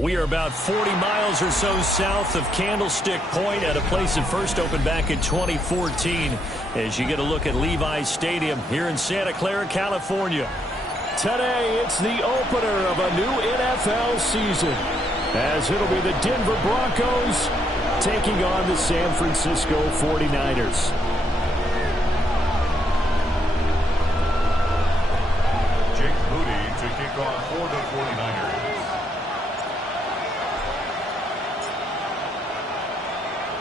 We are about 40 miles or so south of Candlestick Point at a place that first opened back in 2014 as you get a look at Levi's Stadium here in Santa Clara, California. Today, it's the opener of a new NFL season as it'll be the Denver Broncos taking on the San Francisco 49ers. Jake Moody to kick off for the 49ers.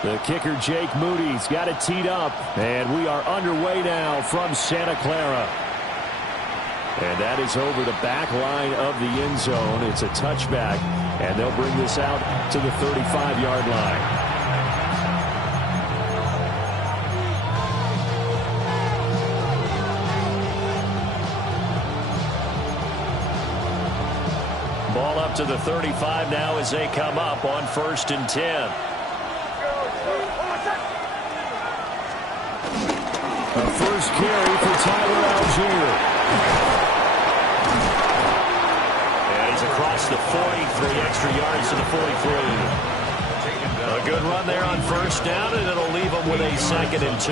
The kicker, Jake Moody's got it teed up, and we are underway now from Santa Clara. And that is over the back line of the end zone. It's a touchback, and they'll bring this out to the 35-yard line. Ball up to the 35 now as they come up on 1st and 10. The first carry for Tyler Algier. And he's across the 40, 3 extra yards to the 43. A good run there on 1st down, and it'll leave them with a 2nd and 2.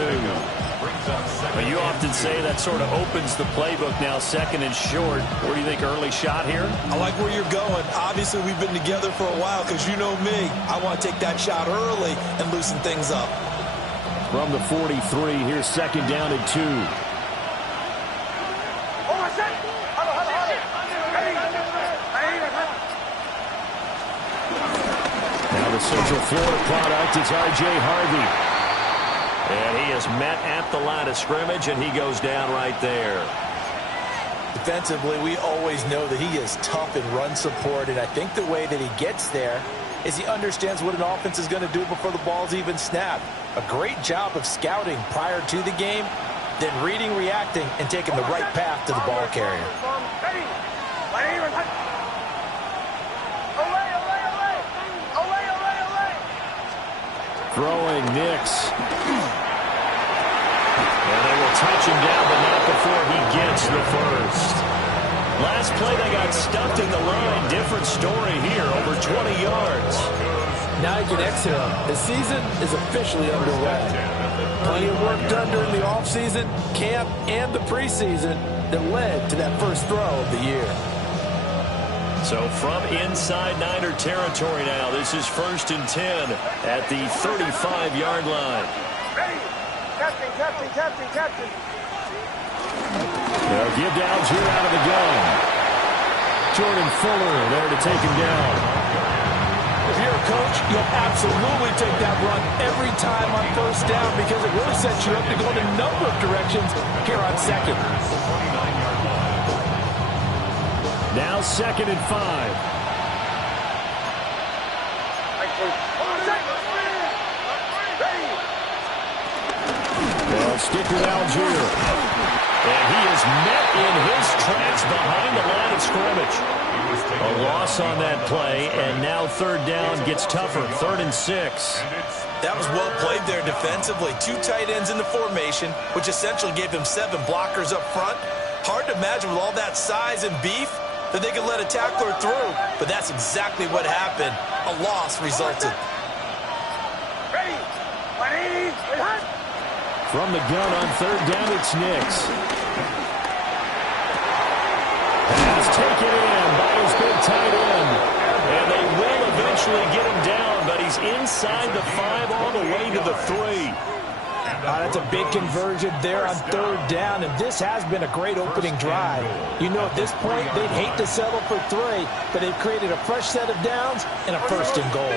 But you often say that sort of opens the playbook now, 2nd and short. What do you think, early shot here? I like where you're going. Obviously, we've been together for a while because you know me. I want to take that shot early and loosen things up. From the 43, here's 2nd down and 2. Now the Central Florida product is R.J. Harvey. And he is met at the line of scrimmage, and he goes down right there. Defensively, we always know that he is tough in run support, and I think the way that he gets there is he understands what an offense is going to do before the ball's even snapped. A great job of scouting prior to the game, then reading, reacting, and taking the right path to the ball carrier. Throwing Nix. And they will touch him down, but not before he gets the first. Last play, they got stuffed in the line. Different story here, over 20 yards. Now you can exhale. The season is officially underway. Plenty of work done during the offseason, camp, and the preseason that led to that first throw of the year. So from inside Niner territory now, this is 1st and 10 at the 35-yard line. Captain. They'll give to Algier out of the gun. Jordan Fuller there to take him down. If you're a coach, you'll absolutely take that run every time on 1st down because it really sets you up to go in a number of directions here on 2nd. Now 2nd and 5. They'll stick with Algier. And he is met in his tracks behind the line of scrimmage. A loss on that play, and now 3rd down gets tougher. 3rd and 6. That was well played there defensively. 2 tight ends in the formation, which essentially gave them 7 blockers up front. Hard to imagine with all that size and beef that they could let a tackler through, but that's exactly what happened. A loss resulted. From the gun on 3rd down, it's Nix. Pass taken in by his big tight end. And they will eventually get him down, but he's inside the 5 all the way to the 3. That's a big conversion there on 3rd down, and this has been a great opening drive. You know, at this point, they'd hate to settle for 3, but they've created a fresh set of downs and a 1st and goal.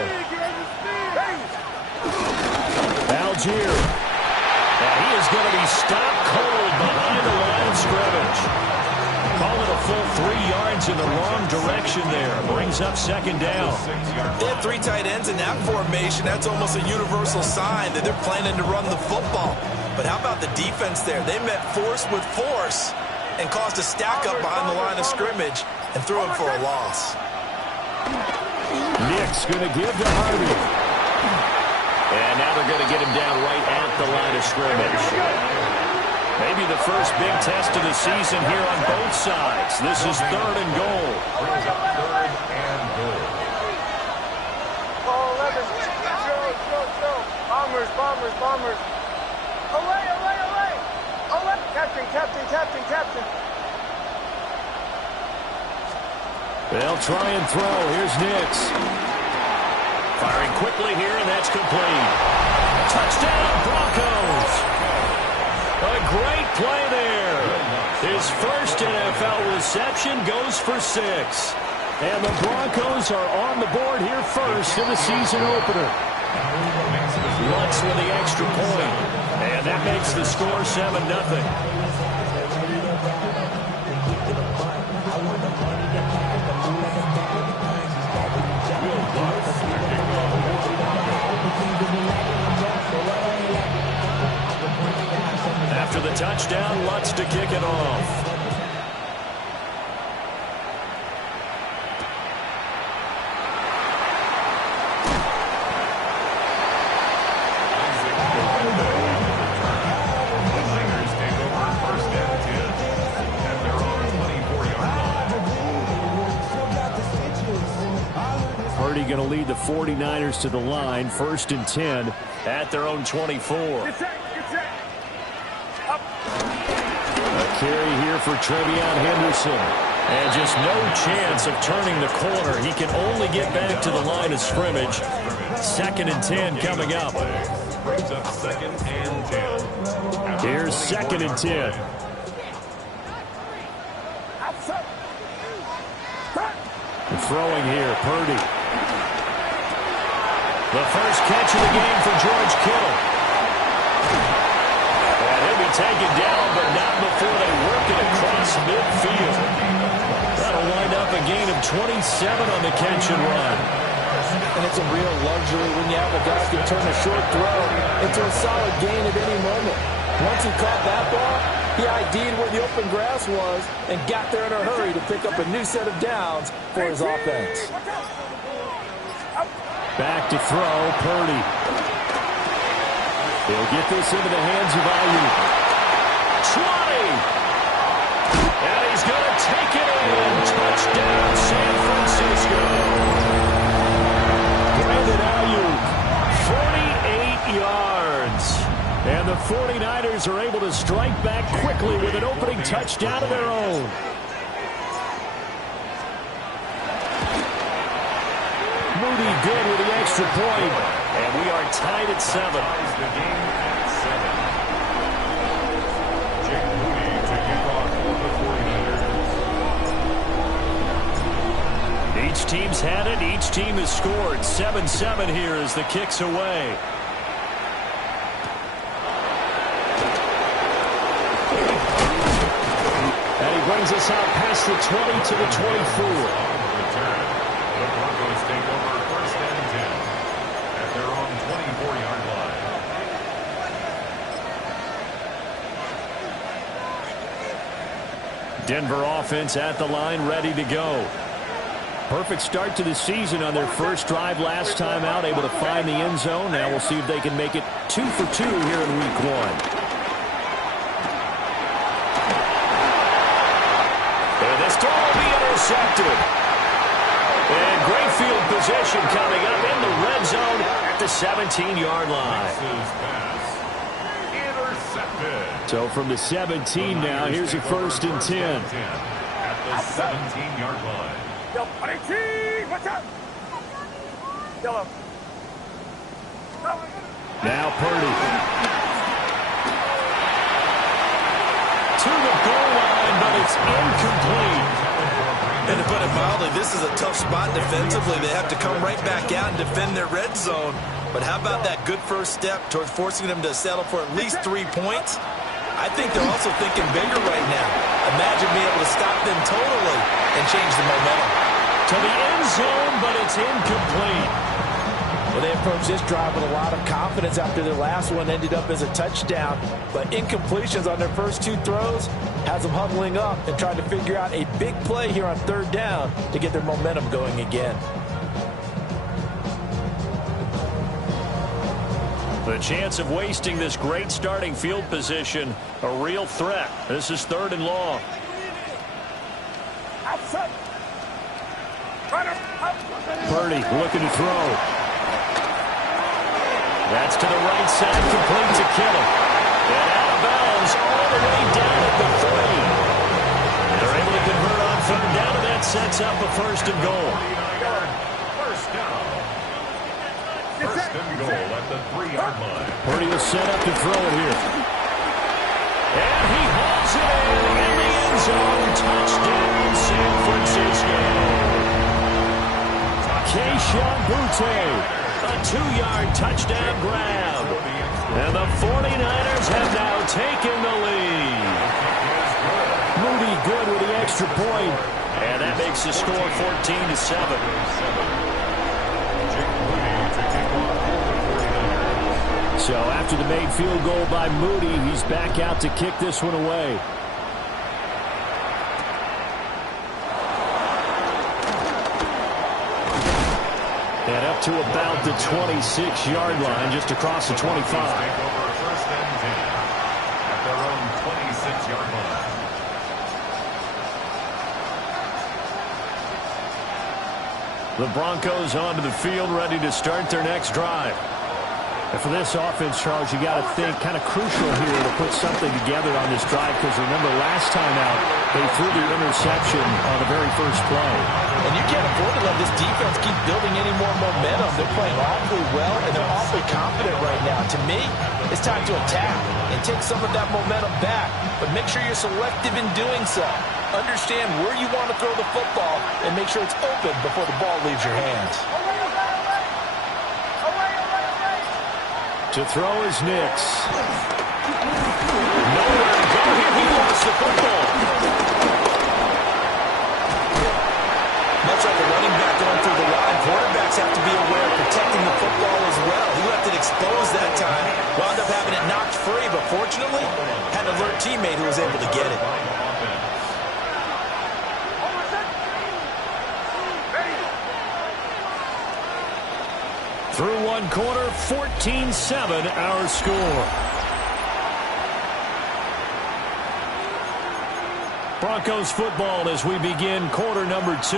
Algier. And he is going to be stopped cold behind the line of scrimmage. Call it a full 3 yards in the wrong direction there. Brings up 2nd down. They had 3 tight ends in that formation. That's almost a universal sign that they're planning to run the football. But how about the defense there? They met force with force and caused a stack up behind the line of scrimmage and threw him for a loss. Nix going to give to Harvey. And now they're going to get him down right at the line of scrimmage. Maybe the first big test of the season here on both sides. This is 3rd and goal. They'll try and throw. Here's Nix. Firing quickly here, and that's complete. Touchdown, Broncos. A great play there. His first NFL reception goes for 6. And the Broncos are on the board here first in the season opener. Lutz with the extra point. And that makes the score 7-0. After the touchdown, Lutz to kick it off. Going to lead the 49ers to the line, 1st and 10 at their own 24. A carry here for Trevion Henderson. And just no chance of turning the corner. He can only get back to the line of scrimmage. 2nd and 10 coming up. Brings up 2nd and 10. Here's 2nd and 10. Throwing here, Purdy. The first catch of the game for George Kittle. And he'll be taken down, but not before they work it across midfield. That'll wind up a gain of 27 on the catch and run. And it's a real luxury when you have a guy who can turn a short throw into a solid gain at any moment. Once he caught that ball, he ID'd where the open grass was and got there in a hurry to pick up a new set of downs for his offense. Back to throw, Purdy. He'll get this into the hands of Ayuk. 20! And he's going to take it in. Touchdown, San Francisco. Brandon Ayuk, 48 yards. And the 49ers are able to strike back quickly with an opening touchdown of their own. Moody good with the extra point. And we are tied at 7. Ties the game at 7. Jake Moody to kick off for the 49ers. Each team's had it. Each team has scored. 7-7 here as the kick's away. And he brings us out past the 20 to the 24. The Broncos take over 1st and 10 at their own 24-yard line. Denver offense at the line, ready to go. Perfect start to the season on their first drive last time out, able to find the end zone. Now we'll see if they can make it 2 for 2 here in week 1. And this throw will be intercepted. And great field position coming up in the red zone at the 17-yard line. Intercepted. So from the 17 now, here's a 1st and 10. At the 17-yard line. Now Purdy. To the goal line, but it's incomplete. And to put it mildly, this is a tough spot defensively. They have to come right back out and defend their red zone. But how about that good first step towards forcing them to settle for at least 3 points? I think they're also thinking bigger right now. Imagine being able to stop them totally and change the momentum. To the end zone, but it's incomplete. Well, they approached this drive with a lot of confidence after their last one ended up as a touchdown. But incompletions on their first 2 throws has them huddling up and trying to figure out a big play here on 3rd down to get their momentum going again. The chance of wasting this great starting field position, a real threat. This is 3rd and long. Purdy looking to throw. That's to the right side, complete to Kittle. And out of bounds all the way down at the 3. They're able to convert on third down, and that sets up a first and goal. First down. First and goal at the 3-yard line. Purdy will set up to throw it here. And he hauls it in the end zone. Touchdown, San Francisco. Keyshawn Butte, a 2-yard touchdown grab. And the 49ers have now taken the lead. Moody good with the extra point. And that makes the score 14-7. So after the made field goal by Moody, he's back out to kick this one away. And up to about the 26-yard line, just across the 25. First and 10 at their own 26-yard line. The Broncos onto the field, ready to start their next drive. And for this offense, Charles, you got to think kind of crucial here to put something together on this drive, because remember last time out they threw the interception on the very first play. And you can't afford to let this defense keep building any more momentum. They're playing awfully well, and they're awfully confident right now. To me, it's time to attack and take some of that momentum back, but make sure you're selective in doing so. Understand where you want to throw the football and make sure it's open before the ball leaves your hands. To throw is Nix. Nowhere to go here. He lost the football. Much like a running back going through the line, quarterbacks have to be aware of protecting the football as well. He left it exposed that time, wound up having it knocked free, but fortunately, had an alert teammate who was able to get it. Through one quarter, 14-7 our score. Broncos football as we begin quarter number 2,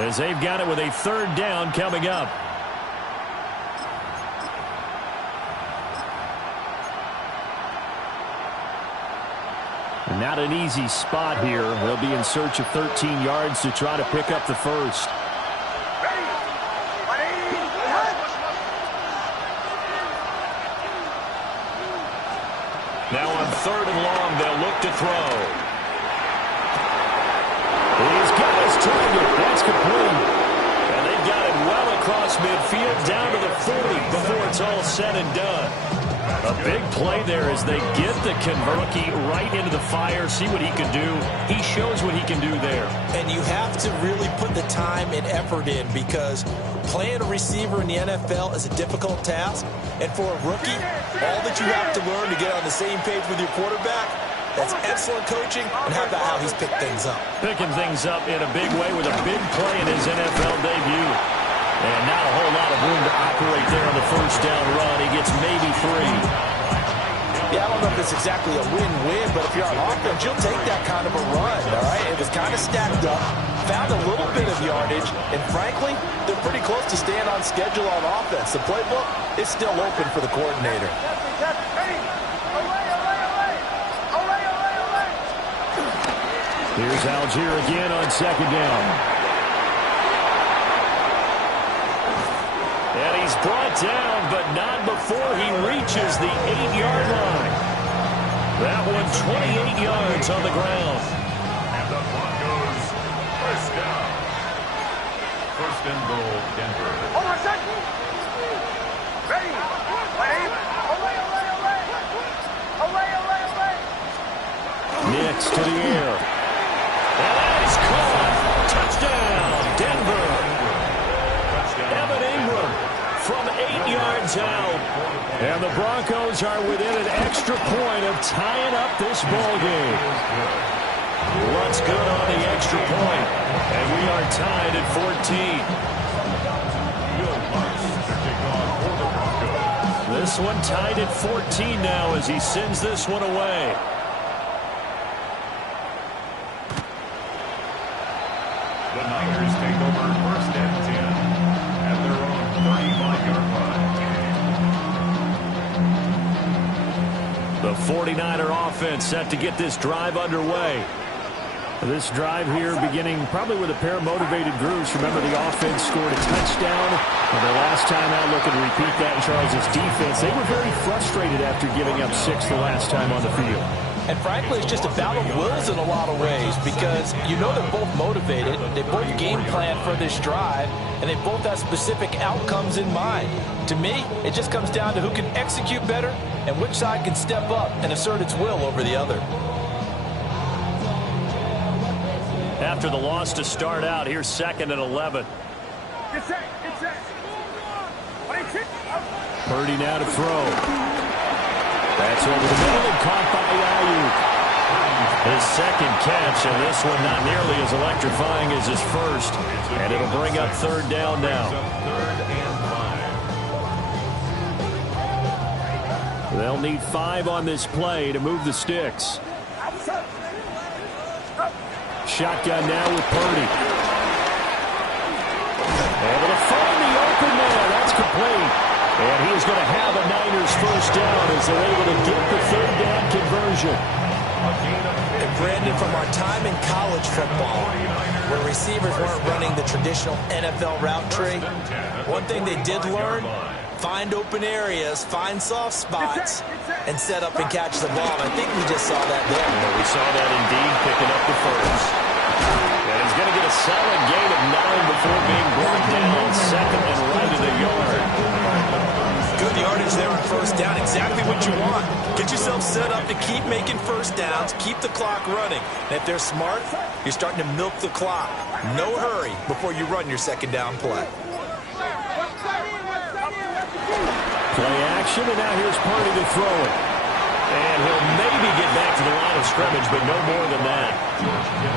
as they've got it with a third down coming up. And not an easy spot here. They'll be in search of 13 yards to try to pick up the first. Now on third and long, they'll look to throw. He's got his target. That's complete. And they've got it well across midfield, down to the 40 before it's all said and done. A big play there as they get the rookie right into the fire, see what he can do. He shows what he can do there. And you have to really put the time and effort in, because playing a receiver in the NFL is a difficult task. And for a rookie, all that you have to learn to get on the same page with your quarterback, that's excellent coaching. And how about how he's picked things up? Picking things up in a big way with a big play in his NFL debut. And not a whole lot of room to operate there on the first down run. He gets maybe 3. Yeah, I don't know if it's exactly a win-win, but if you're on offense, you'll take that kind of a run, all right? It was kind of stacked up, found a little bit of yardage, and frankly, they're pretty close to staying on schedule on offense. The playbook is still open for the coordinator. Here's Algier again on second down. And he's brought down, but not before he reaches the 8-yard line. That one 28 yards on the ground. And the Broncos first down. First and goal, Denver. Nix to the air. And that is caught. Touchdown, Denver. Evan Ingram from 8 yards out. And the Broncos are within an extra point of tying up this ball game. What's good on the extra point? And we are tied at 14. This one tied at 14 now as he sends this one away. The Niners take over first and 10 at their own 35-yard line. The 49er offense set to get this drive underway. This drive here beginning probably with a pair of motivated groups. Remember, the offense scored a touchdown. And their last time out, looking to repeat that in Charles' defense. They were very frustrated after giving up 6 the last time on the field. And frankly, it's just a battle of wills in a lot of ways because you know they're both motivated. They both game plan for this drive, and they both have specific outcomes in mind. To me, it just comes down to who can execute better and which side can step up and assert its will over the other. After the loss to start out, here's 2nd and 11. Purdy now to throw. That's over the middle and caught by Ayuk. His second catch, and this one not nearly as electrifying as his first. And it'll bring up 3rd down now. They'll need 5 on this play to move the sticks. Shotgun now with Purdy. Able to find the open man. That's complete. And he's going to have a Niners first down as they're able to get the 3rd down conversion. And Brandon, from our time in college football, where receivers weren't running the traditional NFL route tree, one thing they did learn, find open areas, find soft spots, and set up and catch the ball. And I think we just saw that there. Yeah, we saw that indeed, picking up the first. And he's going to get a solid gain of 9 before being brought down. 2nd and right of the yard. Good yardage there on 1st down. Exactly what you want. Get yourself set up to keep making 1st downs, keep the clock running. And if they're smart, you're starting to milk the clock. No hurry before you run your 2nd down play. Play action, and now here's Purdy to throw it. And he'll maybe get back to the line of scrimmage, but no more than that.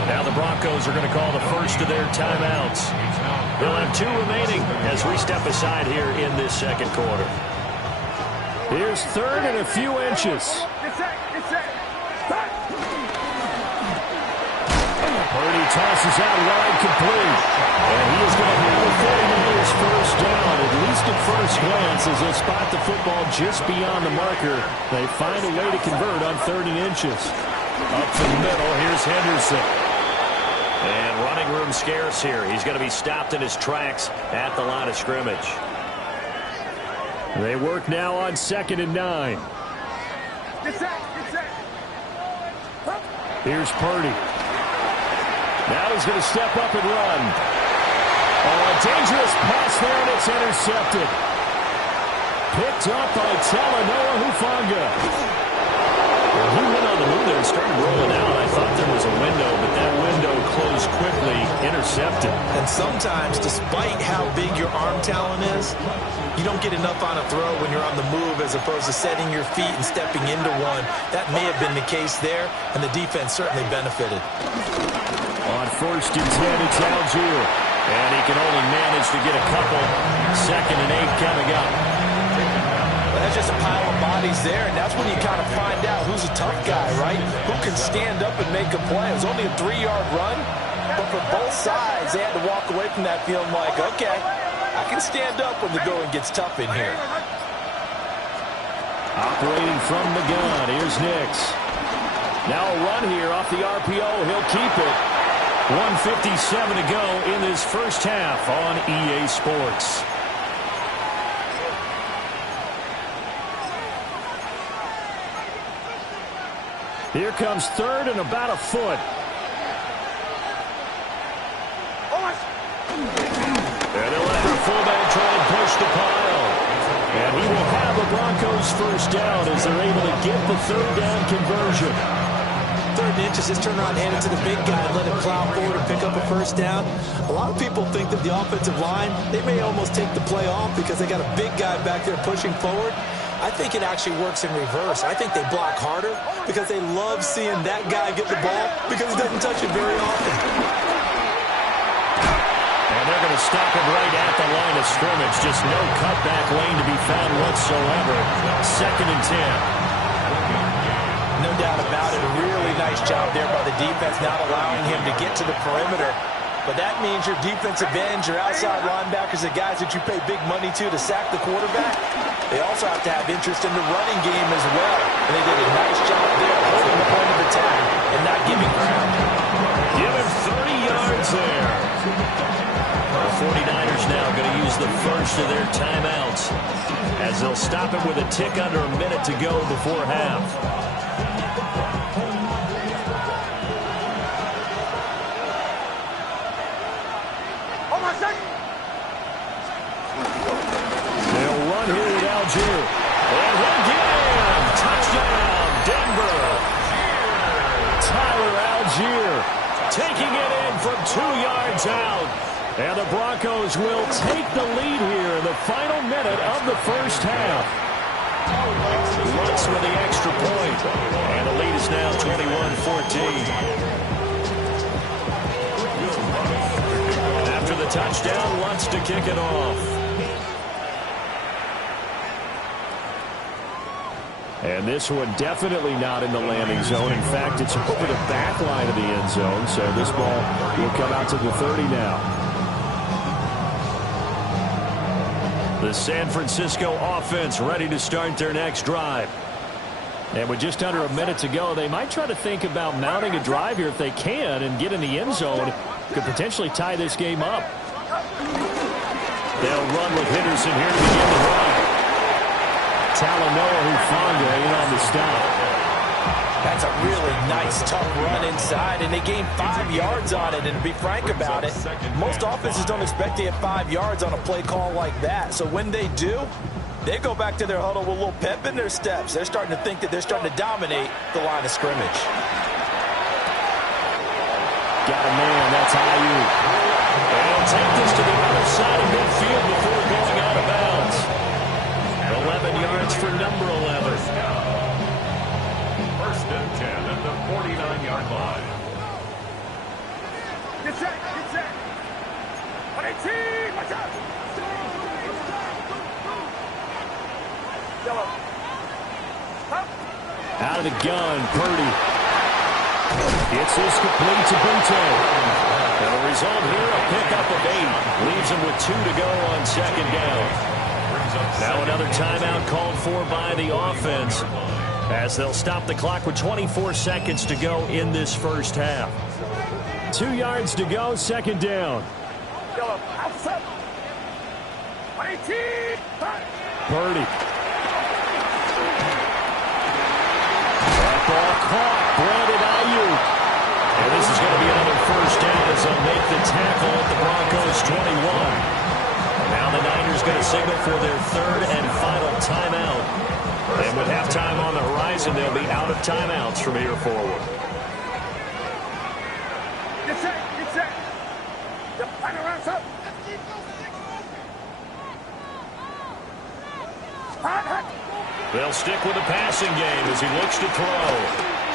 Now the Broncos are going to call the first of their timeouts. They'll have 2 remaining as we step aside here in this 2nd quarter. Here's 3rd and a few inches. Purdy tosses out wide, complete. And he is going to have a 49ers first down, at least at first glance, as they'll spot the football just beyond the marker. They find a way to convert on 3rd and inches. Up to the middle, here's Henderson. And running room scarce here. He's going to be stopped in his tracks at the line of scrimmage. They work now on 2nd and 9. Here's Purdy. Now he's going to step up and run. Oh, a dangerous pass there, and it's intercepted. Picked up by Talanoa Hufanga. Well, he went on the move there and started rolling out. I thought there was a window, but that window closed quickly, intercepted. And sometimes, despite how big your arm talent is, you don't get enough on a throw when you're on the move as opposed to setting your feet and stepping into one. That may have been the case there, and the defense certainly benefited. On 1st and 10, it's Algier. And he can only manage to get a couple. 2nd and 8 coming up. That's just a pile of bodies there, and that's when you kind of find out who's a tough guy, right? Who can stand up and make a play. It was only a 3-yard run, but for both sides, they had to walk away from that feeling like, okay, I can stand up when the going gets tough in here. Operating from the gun, here's Nix. Now a run here off the RPO. He'll keep it. 1:57 to go in this first half on EA Sports. Here comes 3rd and about a foot. And they'll let their fullback try and push the pile. And he will have the Broncos first down as they're able to get the 3rd down conversion. 3rd and inches, just turn around and hand it to the big guy and let him plow forward and pick up a first down. A lot of people think that the offensive line, they may almost take the play off because they got a big guy back there pushing forward. I think it actually works in reverse. I think they block harder because they love seeing that guy get the ball because he doesn't touch it very often. And they're going to stop him right at the line of scrimmage. Just no cutback lane to be found whatsoever. 2nd and 10. No doubt about it. A really nice job there by the defense, not allowing him to get to the perimeter. But that means your defensive ends, your outside linebackers, the guys that you pay big money to sack the quarterback, they also have to have interest in the running game as well. And they did a nice job there holding the point of attack and not giving ground. 49ers now going to use the first of their timeouts as they'll stop it with a tick under a minute to go before half. They'll run here with Algier. And he'll get in. Touchdown, Denver. Tyler Algier taking it in from 2 yards out. And the Broncos will take the lead here in the final minute of the first half. Lutz with the extra point. And the lead is now 21-14. After the touchdown, Lutz to kick it off. And this one definitely not in the landing zone. In fact, it's over the back line of the end zone. So this ball will come out to the 30 now. The San Francisco offense ready to start their next drive. And with just under a minute to go, they might try to think about mounting a drive here if they can and get in the end zone. Could potentially tie this game up. They'll run with Henderson here to begin the run. Talanoa Hufanga in on the stop. That's a really nice, tough run inside, and they gained 5 yards on it. And to be frank about it, most offenses don't expect to get 5 yards on a play call like that. So when they do, they go back to their huddle with a little pep in their steps. They're starting to think that they're starting to dominate the line of scrimmage. Got a man, that's Ayuk. And he'll take this to the other side of midfield before going out of bounds. 11 yards for number 11. First and 10 at the 49-yard line. Get set, get set. 118, watch out. Yellow. Out of the gun, Purdy. It's this complete to Bunto. And the result here, a pickup of 8. Leaves him with 2 to go on second down. Now another timeout called for by the offense as they'll stop the clock with 24 seconds to go in this first half. 2 yards to go, second down. Yellow, outside. 118. Purdy. That ball caught. Brandon Ayuk. And this is going to be another first down as they'll make the tackle at the Broncos 21. Now the Niners going to signal for their third and final timeout. And with halftime on the horizon, they'll be out of timeouts from here forward. Get set, get set. Yep, hang around, sir. They'll stick with the passing game as he looks to throw.